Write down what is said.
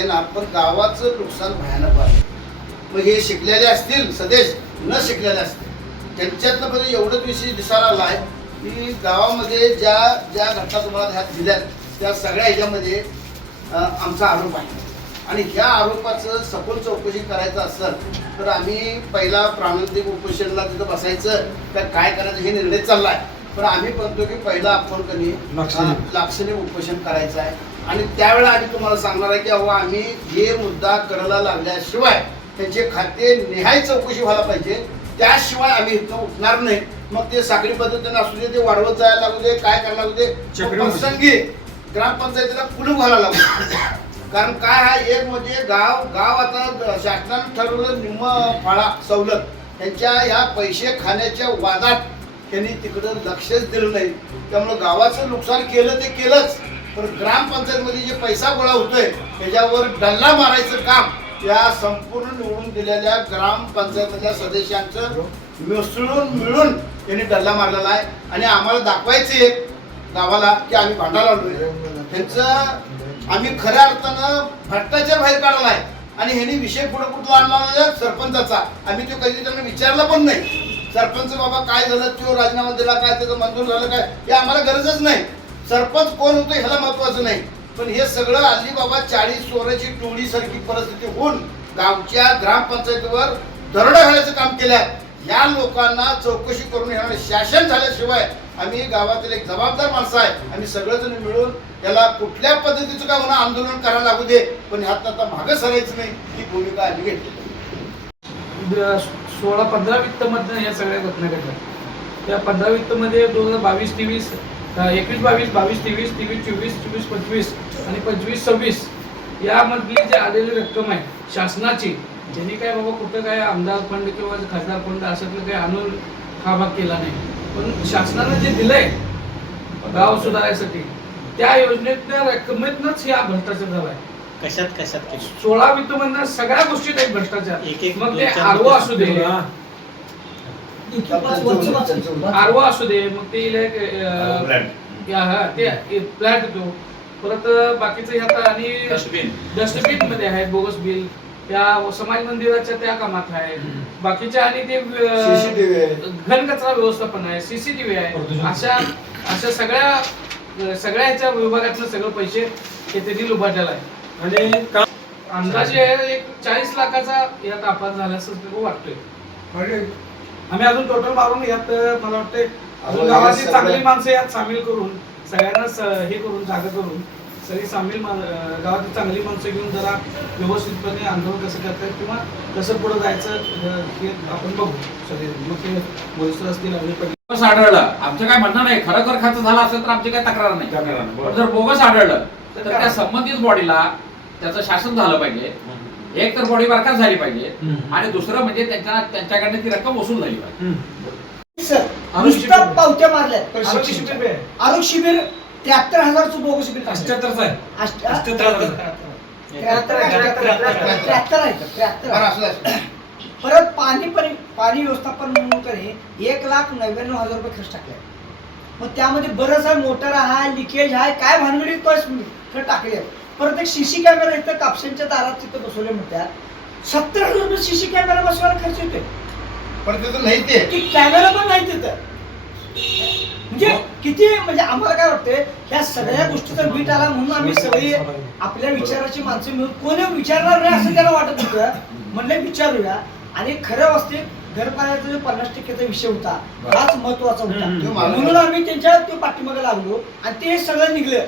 पण गावाचं नुकसान भयानक आहे. मग हे शिकलेले असतील सदेश न शिकलेले असतील त्यांच्यातलं पण एवढंच विषय दिसायला आला आहे की गावामध्ये ज्या ज्या घटना तुम्हाला ह्यात दिल्यात त्या सगळ्या ह्याच्यामध्ये आमचा आरोप आहे. आणि ह्या आरोपाचं सखोल चौकशी करायचं असेल तर आम्ही पहिला प्राणोद्योग उपोषणला तिथं बसायचं का काय करायचं हे निर्णय चालला आहे. पण आम्ही म्हणतो की पहिला आपण कधी लाक्षणिक उपोषण करायचं आहे. आणि त्यावेळेला आम्ही तुम्हाला सांगणार आहे की अहो आम्ही हे मुद्दा करायला लागल्याशिवाय त्यांचे खाते निहाय चौकशी व्हायला पाहिजे. त्याशिवाय आम्ही इथं उठणार नाही. मग ते साखळी पद्धतीने असू दे, ते वाढवत जायला लागू दे, काय करायला लागू दे, प्रसंगी ग्रामपंचायतीला कुलूप घालायला लागू. कारण काय हा एक म्हणजे गाव आता शासनानं ठरवलं निम्म फाळा सवलत त्यांच्या या पैसे खाण्याच्या वादात त्यांनी तिकडं लक्षच दिलं नाही. त्यामुळं गावाचं नुकसान केलं ते केलंच, पण ग्रामपंचायतमध्ये जे पैसा गोळा होतोय त्याच्यावर डल्ला मारायचं काम या संपूर्ण निवडून दिलेल्या ग्रामपंचायतीच्या सदस्यांचं मिळून त्यांनी डल्ला मारलेला आहे. आणि आम्हाला दाखवायचं एक गावाला की आम्ही भांडायला आलोय. त्यांचं आम्ही खऱ्या अर्थानं भ्रष्टाचार बाहेर काढला आहे. आणि ह्यांनी विषय पुढे कुठला आणला सरपंचाचा, आम्ही तो कधी त्यांना विचारला पण नाही. सरपंच बाबा काय झालं, तो राजीनामा दिला काय, त्याचं मंजूर झालं काय, हे आम्हाला गरजच नाही. सरपंच कोण होतं ह्याला महत्वाचं नाही. पण हे सगळं आली बाबा 40 चोराची टोळी सारखी परिस्थिती होऊन गावच्या ग्रामपंचायतीवर दरोडा घालायचं काम केलं. या लोकांना चौकशी करून येणार शासन झाल्याशिवाय आम्ही गावातील एक जबाबदार माणसं आहे. आम्ही सगळेजण मिळून याला कुठल्या पद्धतीचं का होणं आंदोलन करायला लागू दे, पण ह्यात आता मागं सरायचं नाही ही भूमिका आम्ही घेतली. 16-15 वित्तमधनं या सगळ्या घटना घडल्या. त्या 15 वित्तमध्ये 2022-23, 21-22, 22-23, 23-24, 24-25 आणि 25-26 यामधली जी आलेली रक्कम आहे शासनाची, त्यांनी काय बाबा कुठं काय आमदार फंड किंवा खासदार फंड अशातलं काही आणून हा भाग केला नाही. पण शासनानं जे दिलंय गाव सुधारायसाठी त्या योजनेतल्या रकमेतनंच हा भ्रष्टाचार झालाय. कशात 16 वित्तमधनं सगळ्या गोष्टीत एक भ्रष्टाचार. मग ते आरओ असू दे, आरओ असू दे, मग ते फ्लॅट येतो, परत बाकीचं ह्यात आणि डस्टबिन मध्ये आहे बोगस बिल, त्या समाज मंदिराच्या त्या कामात आहे, बाकीच्या आणि ते घनकचरा व्यवस्थापन आहे, सीसीटीव्ही आहे. अशा सगळ्या ह्याच्या विभागातलं सगळं पैसे हे त्यांनी लुबाडलेला आहे. आणि अंदाजे एक 40 लाखाचा यात अपघात झाला असं वाटतोय. आम्ही अजून टोटल मारून यात मला वाटतंय अजून गावाची चांगली माणसं यात सामील करून सगळ्यांना हे करून जागा करून सगळी सामील गावाची चांगली माणसं घेऊन जरा व्यवस्थितपणे आंदोलन कसं करतात किंवा कसं पुढे जायचं हे आपण बघू सगळे. मग ते बोलसर असतील बोगस आढळलं, आमचं काय म्हणणं नाही, खरं खर्च झाला असेल तर आमची काही तक्रार नाही. पण जर बोगस आढळलं तर त्या संबंधित बॉडीला त्याचं शासन झालं पाहिजे. एक तर बॉडी बरखास्त झाली पाहिजे आणि दुसरं म्हणजे त्यांच्याकडनं ती रक्कम वसूल झाली पाहिजे. नुसतं पावत्या मारल्या. आरोग्य शिबिर 73,000चं बोगस शिबिर. 78 आहे. 73 परत पाणी व्यवस्थापन म्हणून 1,99,000 रुपये खर्च टाकले. मग त्यामध्ये बरंच आहे, मोटर आहे, लिकेज आहे, काय भानगडीत खर्च टाकले. परत एक सीसी कॅमेरा इथं कापसांच्या दारात तिथं बसवले म्हणतात. 70,000 रुपये सीसी कॅमेरा बसवायला खर्च येतोय. पण तिथं नाही ते कॅमेरा पण नाही तिथं. म्हणजे किती म्हणजे आम्हाला काय वाटतंय ह्या सगळ्या गोष्टीचा बीट आला म्हणून आम्ही सगळी आपल्या विचाराची माणसं मिळून कोणी विचारणार नाही असं त्याला वाटत होतं. म्हणलं विचारूया. आणि खरं वास्तविक घरपाण्याचा जो 50% विषय होता हाच महत्वाचा होता. म्हणून आम्ही त्यांच्या पाठीमागे लागलो आणि ते सगळं निघलं.